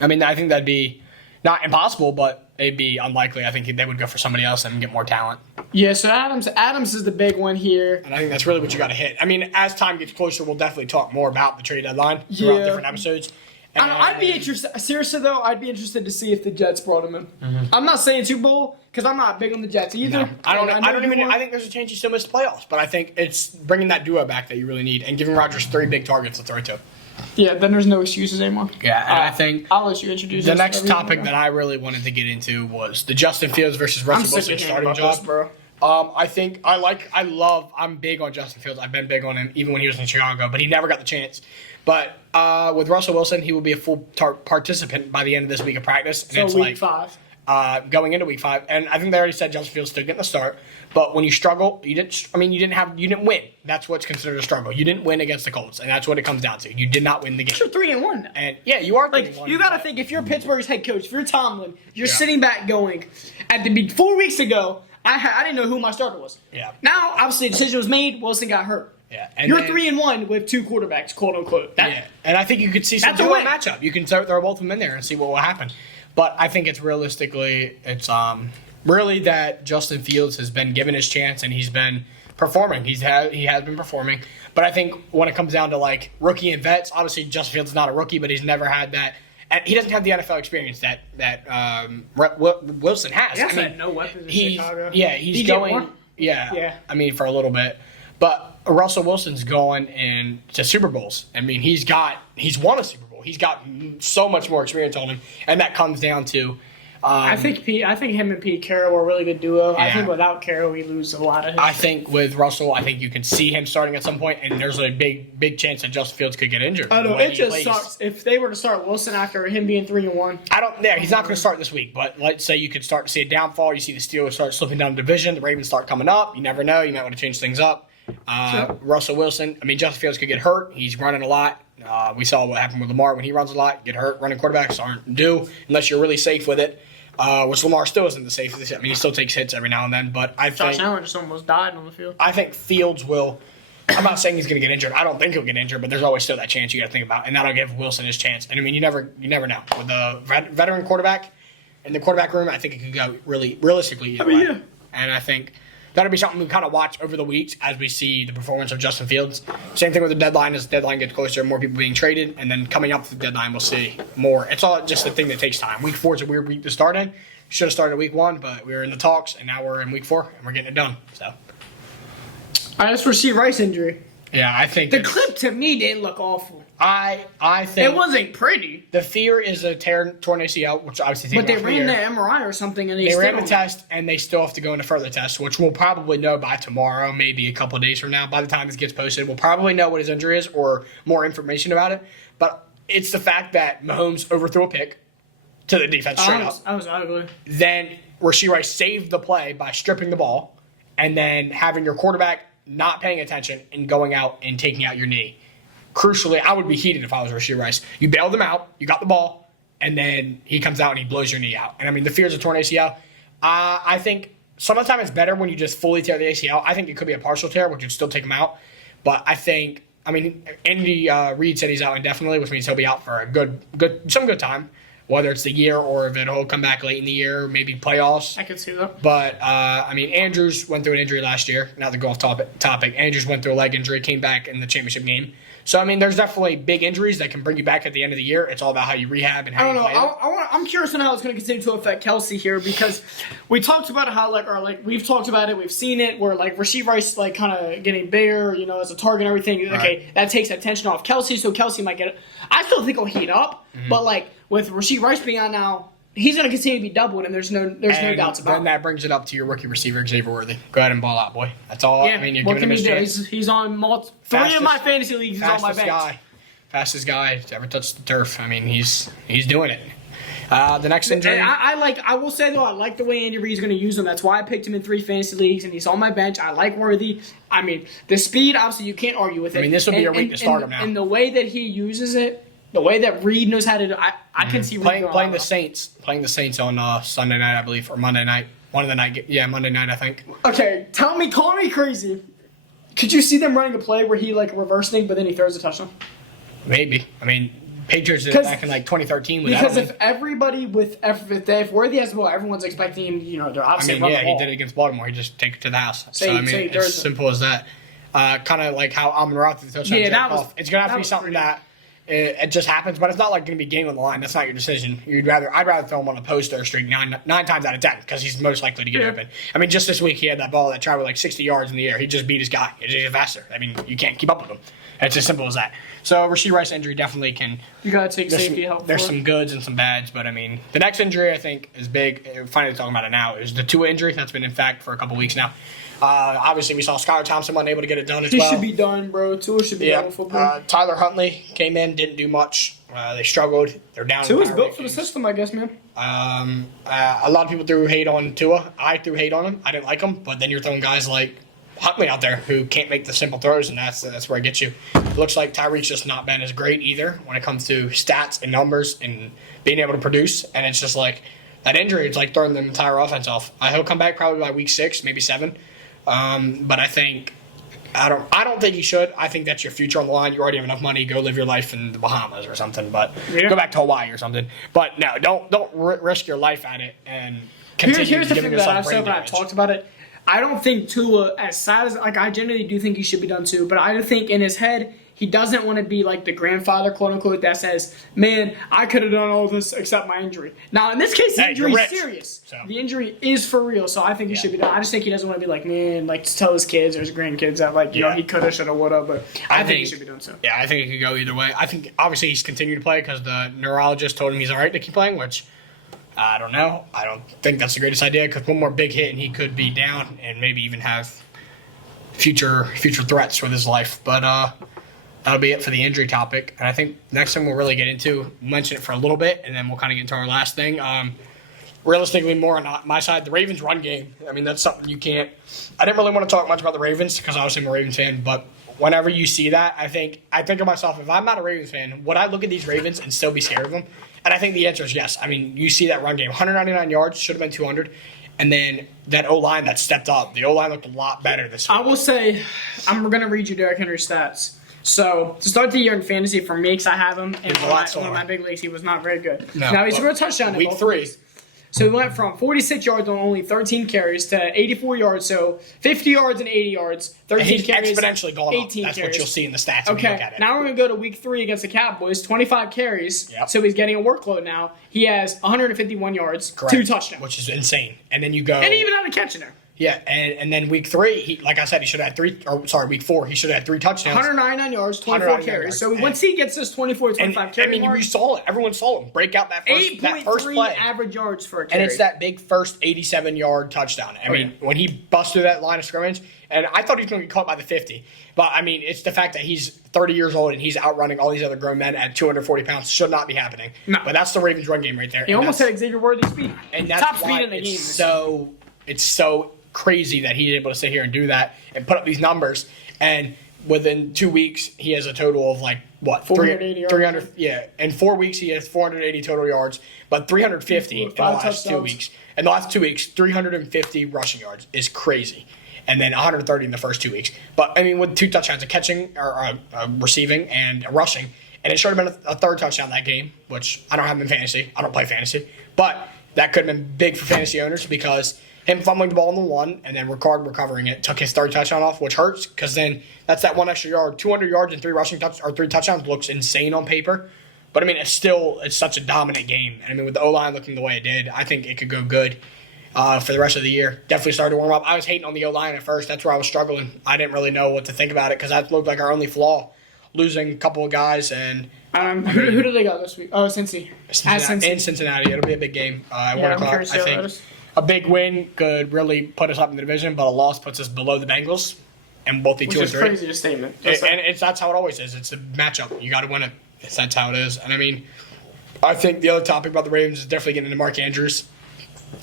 I mean, I think that'd be not impossible, but it'd be unlikely. I think they would go for somebody else and get more talent. Yeah, so Adams is the big one here. And I think that's really what you got to hit. I mean, as time gets closer, we'll definitely talk more about the trade deadline throughout different episodes. And I'd be interested. Seriously though, I'd be interested to see if the Jets brought him in. Mm-hmm. I'm not saying Super Bowl because I'm not big on the Jets either. No, I think there's a chance you still miss the playoffs, but I think it's bringing that duo back that you really need and giving Rodgers 3 big targets to throw to. Yeah, then there's no excuses anymore. Yeah, and I think I'll let you introduce the us next whenever you topic wanna that I really wanted to get into was the Justin Fields versus I'm Russell sick Wilson of hearing starting about job. this, bro. I think I'm big on Justin Fields. I've been big on him even when he was in Chicago, but he never got the chance. But with Russell Wilson, he will be a full participant by the end of this week of practice. And So it's week 5. Going into week 5, and I think they already said Justin Fields still getting the start. But when you struggle, you didn't win. That's what's considered a struggle. You didn't win against the Colts, and that's what it comes down to. You did not win the game. You're 3-1 now. And yeah, you are Like 3-1, you got to but- think if you're Pittsburgh's head coach, if you're Tomlin, you're Yeah. sitting back going, 4 weeks ago, I didn't know who my starter was. Yeah. Now, obviously, a decision was made. Wilson got hurt. Yeah, and You're then- 3-1 with 2 quarterbacks, quote unquote. Yeah, and I think you could see some That's a dual win. matchup. You can throw both of them in there and see what will happen. But I think it's really that Justin Fields has been given his chance and he's been performing. He has been performing. But I think when it comes down to like rookie and vets, obviously Justin Fields is not a rookie, but he's never had that. And he doesn't have the NFL experience that Wilson has. He also had no weapons in Chicago. Yeah, he's DJ going. Moore? Yeah, Yeah. I mean, for a little bit, but Russell Wilson's going into Super Bowls. I mean, he's won a Super Bowl. He's got so much more experience on him, and that comes down to. I think him and Pete Carroll are a really good duo. I Yeah. think without Carroll, we lose a lot of his. I think with Russell, I think you can see him starting at some point, and there's a big chance that Justin Fields could get injured. I know the way it he just plays. sucks if they were to start Wilson after him being 3-1. He's not going to start this week, but let's say you could start to see a downfall. You see the Steelers start slipping down the division. The Ravens start coming up. You never know. You might want to change things up. Russell Wilson, I mean, Justin Fields could get hurt. He's running a lot. We saw what happened with Lamar when he runs a lot. Get hurt. Running quarterbacks aren't due unless you're really safe with it. Which Lamar still isn't the safest. I mean, he still takes hits every now and then, but I Josh think Allen just almost died on the field. I think Fields will. I'm not saying he's going to get injured. I don't think he'll get injured, but there's always still that chance you got to think about, and that'll give Wilson his chance. And I mean, you never know with the veteran quarterback in the quarterback room. I think it could go really realistically either way. Yeah. And I think that'll be something we kind of watch over the weeks as we see the performance of Justin Fields. Same thing with the deadline. As the deadline gets closer, more people being traded, and then coming up to the deadline, we'll see more. It's all just a thing that takes time. Week 4 is a weird week to start in. Should have started week 1, but we were in the talks, and now we're in week 4, and we're getting it done. So, All right, let's Rasheed Rice injury. yeah, I think The clip to me didn't look awful. I think It wasn't pretty, the fear is a torn ACL, which obviously but they ran the MRI or something, and They still ran the don't- test, and they still have to go into further tests, which we'll probably know by tomorrow, maybe a couple of days from now. By the time this gets posted, we'll probably know what his injury is or more information about it. But it's the fact that Mahomes overthrew a pick to the defense straight up. I was ugly. Then Rasheed Rice saved the play by stripping the ball, and then having your quarterback not paying attention and going out and taking out your knee. Crucially, I would be heated if I was Rasheed Rice. You bailed him out, you got the ball, and then he comes out and he blows your knee out. And I mean, the fears of torn ACL. I think sometimes it's better when you just fully tear the ACL. I think it could be a partial tear, which would still take him out. But I think, Andy Reid said he's out indefinitely, which means he'll be out for some good time. Whether it's the year or if it'll come back late in the year, maybe playoffs. I could see that. But, Andrews went through an injury last year. Not the golf topic. Andrews went through a leg injury, came back in the championship game. So, there's definitely big injuries that can bring you back at the end of the year. It's all about how you rehab and how I don't you know. play. I'm curious on how it's going to continue to affect Kelsey here because we talked about how we've talked about it, we've seen it where Rasheed Rice kind of getting bigger, as a target and everything. Okay, Right. that takes attention off Kelsey, so Kelsey might get it. I still think he'll heat up, but with Rasheed Rice being on now, he's going to continue to be doubled, and there's no doubts about Then it. that brings it up to your rookie receiver, Xavier Worthy. Go ahead and ball out, boy. That's all. Yeah, You're what giving him can he his do? chance. He's on three of my fantasy leagues. He's on my bench. Fastest guy to ever touch the turf. He's doing it. The next injury. I will say though, I like the way Andy Reid's going to use him. That's why I picked him in 3 fantasy leagues, and he's on my bench. I like Worthy. I mean, the speed, obviously, you can't argue with it. I mean, this would be your week to start him now. And the way that he uses it, the way that Reid knows how to do, I can see Reid playing the Saints on Sunday night, I believe, or Monday night. One of the night, Monday night, I think. Okay, call me crazy. Could you see them running a play where he like reversing, but then he throws a touchdown? Maybe. I mean, Patriots did it back in like 2013 with because Edelman. if Worthy has the ball, everyone's expecting him. You know, they're obviously he did it against Baltimore. He just take it to the house. It's as simple as that. Kind of like how Amon-Ra threw the touchdown. Yeah, it's gonna have to be something that it just happens, but it's not like going to be game on the line. That's not your decision. I'd rather throw him on a post or a streak nine times out of 10 because he's most likely to get open. I mean, just this week he had that ball that traveled like 60 yards in the air. He just beat his guy. He's just faster. I mean, you can't keep up with him. It's as simple as that. So Rashee Rice injury definitely can. You gotta take safety help. There's some goods and some bads, but I mean, the next injury I think is big. We're finally talking about it now. Is the Tua injury that's been in fact for a couple weeks now. Obviously, we saw Skylar Thompson wasn't able to get it done as well. He should be done, bro. Tua should be done with football. Tyler Huntley came in, didn't do much. They struggled. They're down. Tua's built for the system, I guess, man. A lot of people threw hate on Tua. I threw hate on him. I didn't like him, but then you're throwing guys like Huntley out there who can't make the simple throws, and that's where I get you. It looks like Tyreek's just not been as great either when it comes to stats and numbers and being able to produce. And it's just like that injury. It's like throwing the entire offense off. He'll come back probably by week 6, maybe 7. But I don't think he should. I think that's your future on the line. You already have enough money. Go live your life in the Bahamas or something. But go back to Hawaii or something. But no, don't risk your life at it and continue Here's the giving thing that yourself I've brain said when I damage. talked about it. I don't think Tua, as sad as I generally do think he should be done too, but I do think in his head he doesn't want to be like the grandfather, quote unquote, that says, "Man, I could have done all this except my injury." Now, in this case, the injury is serious. So. The injury is for real, so I think he should be done. I just think he doesn't want to be like, man, like to tell his kids or his grandkids that like you know he coulda, shoulda, woulda. But I think he should be done so. Yeah, I think it could go either way. I think obviously he's continued to play because the neurologist told him he's all right to keep playing, which. I don't know. I don't think that's the greatest idea because one more big hit and he could be down and maybe even have future threats with his life. But that'll be it for the injury topic. And I think next thing we'll really get into, mention it for a little bit, and then we'll kind of get into our last thing. Realistically, more on my side, the Ravens' run game. I mean, that's something you can't. I didn't really want to talk much about the Ravens because obviously I'm a Ravens fan, but whenever you see that, I think of myself, if I'm not a Ravens fan, would I look at these Ravens and still be scared of them? And I think the answer is yes. I mean, you see that run game, 199 yards, should have been 200. And then that O-line that stepped up. The O-line looked a lot better this week. I will say, I'm going to read you Derrick Henry's stats. So, to start the year in fantasy for me, because I have him in one of my big leagues, he was not very good. No, now, he scored a touchdown in week both 3. leagues. So he went from 46 yards on only 13 carries to 84 yards, so 50 yards and 80 yards, 13 he's carries, exponentially going up. 18 That's carries. what you'll see in the stats if you look at it. Now we're going to go to week 3 against the Cowboys, 25 carries, so he's getting a workload now. He has 151 yards, Correct. 2 touchdowns. Which is insane. And then you go... And he even had a catch in there. Yeah, and then week 3, like I said, he should have had week 4, he should have had 3 touchdowns. 199 yards, 24 carries. So once he gets this 24, 25 carries, I mean, you saw it. Everyone saw him break out that first play. Average yards for a carry. And it's that big first 87-yard touchdown. I mean, when he busted that line of scrimmage, and I thought he was going to get caught by the 50. But, I mean, it's the fact that he's 30 years old and he's outrunning all these other grown men at 240 pounds. Should not be happening. No. But that's the Ravens run game right there. He almost had Xavier Worthy's speed. And that's top why speed in the game. It's so crazy that he's able to sit here and do that and put up these numbers. And within 2 weeks, he has a total of like, what? 480 yards. 300. Yeah. In 4 weeks, he has 480 total yards, but 350 in the last 2 weeks. In the last 2 weeks, 350 rushing yards is crazy. And then 130 in the first 2 weeks. But, I mean, with 2 touchdowns, a catching or receiving and a rushing. And it should have been a third touchdown that game, which I don't have in fantasy. I don't play fantasy. But that could have been big for fantasy owners because him fumbling the ball in the 1 and then Ricard recovering it took his third touchdown off, which hurts because then that's that 1 extra yard. 200 yards and 3 touchdowns looks insane on paper. But, I mean, it's such a dominant game. And, I mean, with the O-line looking the way it did, I think it could go good. For the rest of the year. Definitely started to warm up. I was hating on the O-line at first. That's where I was struggling. I didn't really know what to think about it because that looked like our only flaw. Losing a couple of guys and... who do they got this week? Oh, Cincy. In Cincinnati. It'll be a big game. At 1 o'clock. I think a big win could really put us up in the division, but a loss puts us below the Bengals. And both the 2 and 3. Which is crazy statement. And that's how it always is. It's a matchup. You got to win it. That's how it is. And I mean... I think the other topic about the Ravens is definitely getting into Mark Andrews.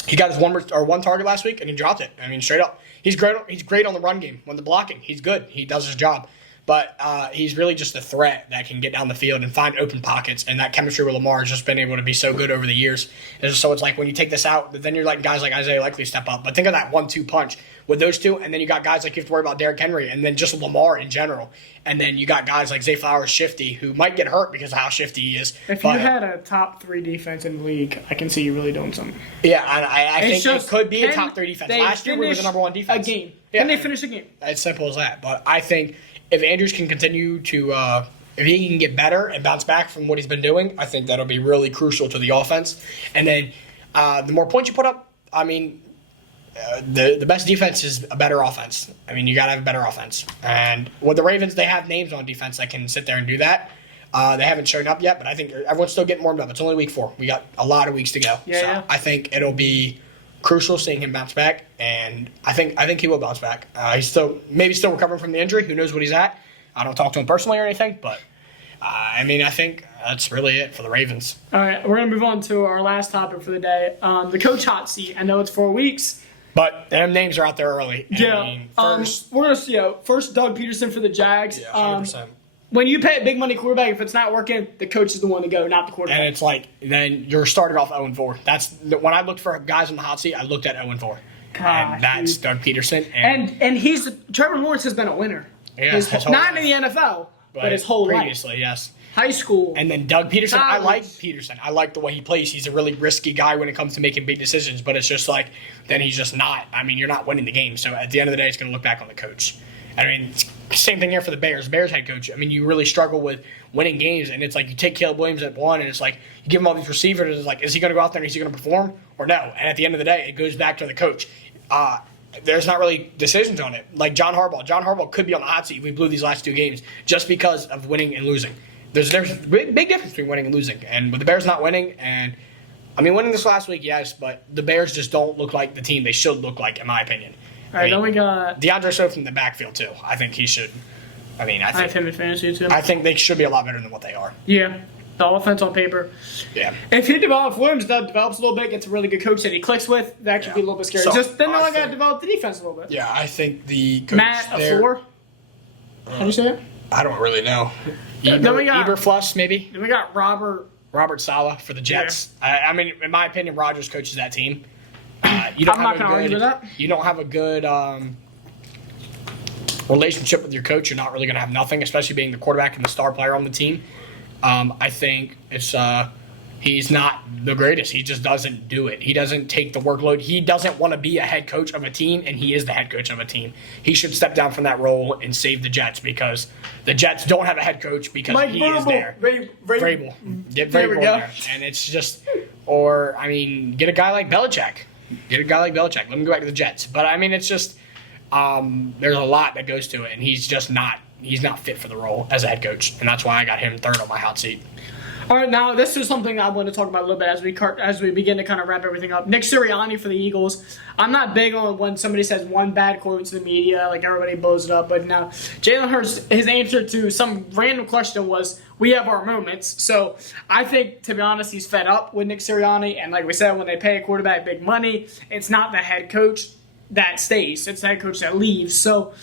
He got his one target last week, and he dropped it. I mean, straight up. He's great. He's great on the run game. When the blocking, he's good. He does his job. But he's really just a threat that can get down the field and find open pockets. And that chemistry with Lamar has just been able to be so good over the years. And so it's like when you take this out, then you're letting guys like Isaiah Likely step up. But think of that 1-2 punch with those two. And then you got guys like you have to worry about Derrick Henry and then just Lamar in general. And then you got guys like Zay Flowers, Shifty, who might get hurt because of how shifty he is. If you had a top 3 defense in the league, I can see you really doing something. Yeah, and I think it could be a top 3 defense. Last year we were the number 1 defense. A game. Yeah. Can they finish a game? It's simple as that. But I think if Andrews can continue to, if he can get better and bounce back from what he's been doing, I think that'll be really crucial to the offense. And then the more points you put up, I mean, the best defense is a better offense. I mean, you got to have a better offense. And with the Ravens, they have names on defense that can sit there and do that. They haven't shown up yet, but I think everyone's still getting warmed up. It's only week 4. We got a lot of weeks to go. Yeah. I think it'll be crucial seeing him bounce back, and I think he will bounce back. He's still recovering from the injury. Who knows what he's at? I don't talk to him personally or anything, but I think that's really it for the Ravens. All right, we're going to move on to our last topic for the day, the coach hot seat. I know it's 4 weeks. But them names are out there early. Yeah. I mean, first, we're going to see first Doug Peterson for the Jags. yeah, 100%. When you pay a big money quarterback, if it's not working, the coach is the one to go, not the quarterback. And it's like, then you're started off 0-4. That's when I looked for guys in the hot seat, I looked at 0-4. And that's dude. Doug Peterson. And Trevor Lawrence has been a winner. Yeah, his whole not life. in the NFL, but his whole previously, life. yes. High school. And then Doug Peterson, I College. like Peterson. I like the way he plays. He's a really risky guy when it comes to making big decisions, but it's just like, then he's just not. I mean, you're not winning the game. So at the end of the day, it's going to look back on the coach. I mean, same thing here for the Bears. Bears head coach. I mean, you really struggle with winning games, and it's like you take Caleb Williams at 1, and it's like you give him all these receivers, and it's like, is he going to go out there and is he going to perform or no? And at the end of the day, it goes back to the coach. There's not really decisions on it. Like John Harbaugh. John Harbaugh could be on the hot seat if we blew these last 2 games just because of winning and losing. There's a big difference between winning and losing. And with the Bears not winning, and I mean, winning this last week, yes, but the Bears just don't look like the team they should look like, in my opinion. All right, then we got DeAndre Swift in the backfield, too. I think he should. I have him in fantasy, too. I think they should be a lot better than what they are. Yeah, the offense on paper. Yeah. If he develops, Williams develops a little bit, gets a really good coach that he clicks with, that could be a little bit scary. So, Just then I I got to think- develop the defense a little bit. Yeah, I think the coach Matt there, LaFleur. How do you say it? I don't really know. Then we got- Eberflus, maybe? Then we got Robert Saleh for the Jets. I mean, in my opinion, Rodgers coaches that team. You I'm not gonna argue with that. You don't have a good relationship with your coach. You're not really going to have nothing, especially being the quarterback and the star player on the team. I think it's he's not the greatest. He just doesn't do it. He doesn't take the workload. He doesn't want to be a head coach of a team, and he is the head coach of a team. He should step down from that role and save the Jets because the Jets don't have a head coach because Mike he Vrabel. is there. Vrabel. Get There we Vrabel go. there. And it's just, or, I mean, get a guy like Belichick. Let him go back to the Jets. But, I mean, it's just, there's a lot that goes to it, and he's just not, he's not fit for the role as a head coach. And that's why I got him third on my hot seat. All right, now this is something I want to talk about a little bit as we begin to kind of wrap everything up. Nick Sirianni for the Eagles. I'm not big on when somebody says one bad quote to the media, like everybody blows it up. But now Jalen Hurts, his answer to some random question was, "We have our moments." So I think, to be honest, he's fed up with Nick Sirianni. And like we said, when they pay a quarterback big money, it's not the head coach that stays; it's the head coach that leaves. So.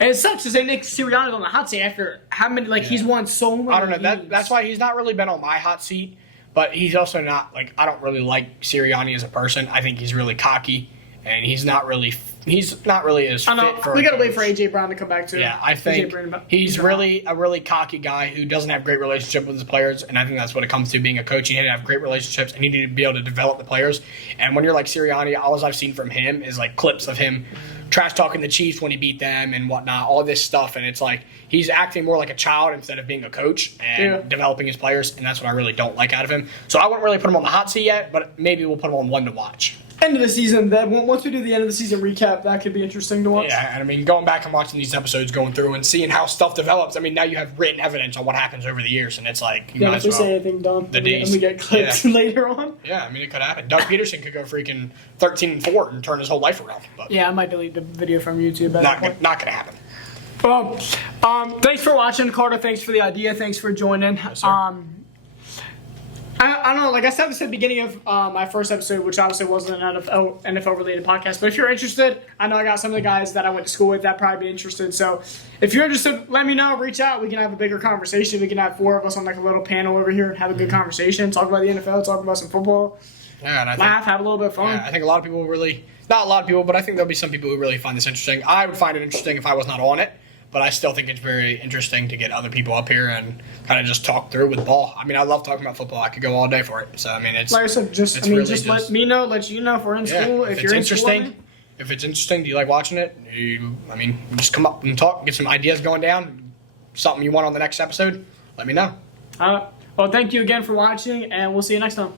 And it sucks to say Nick Sirianni's on the hot seat after how many, he's won so many I don't know. games. That's why he's not really been on my hot seat, but he's also not, I don't really like Sirianni as a person. I think he's really cocky, and he's not really as I know. fit for We a got to wait coach. for A.J. Brown to come back, too. Yeah, I think he's really a really cocky guy who doesn't have great relationship with his players, and I think that's what it comes to being a coach. You need to have great relationships, and you need to be able to develop the players. And when you're like Sirianni, all I've seen from him is clips of him trash talking the Chiefs when he beat them and whatnot, all this stuff, and it's like he's acting more like a child instead of being a coach and developing his players, and that's what I really don't like out of him. So I wouldn't really put him on the hot seat yet, but maybe we'll put him on one to watch. End of the season, then once we do the end of the season recap, that could be interesting to watch. Yeah, and I mean, going back and watching these episodes, going through and seeing how stuff develops. I mean, now you have written evidence on what happens over the years, and it's like you Yeah, might if as we well. say anything dumb, The and D's. we get clips later on. Yeah, I mean, it could happen. Doug Peterson could go freaking 13-4 and turn his whole life around. But Yeah, I might delete the video from YouTube at that point. not gonna happen. Well, thanks for watching, Carter. Thanks for the idea. Thanks for joining. sir. I don't know. Like I said this at the beginning of my first episode, which obviously wasn't an NFL related podcast. But if you're interested, I know I got some of the guys that I went to school with that probably be interested. So if you're interested, let me know. Reach out. We can have a bigger conversation. We can have 4 of us on like a little panel over here and have a good conversation. Talk about the NFL. Talk about some football. Yeah, and Laugh. Have a little bit of fun. Yeah, I think a lot of people really, not a lot of people, but I think there'll be some people who really find this interesting. I would find it interesting if I was not on it. But I still think it's very interesting to get other people up here and kind of just talk through with ball. I mean, I love talking about football. I could go all day for it. So I mean, it's like I said, just let me know, let you know if we're in school. If you're interesting, if it's interesting, do you like watching it? Just come up and talk, get some ideas going down. Something you want on the next episode? Let me know. Well, thank you again for watching, and we'll see you next time.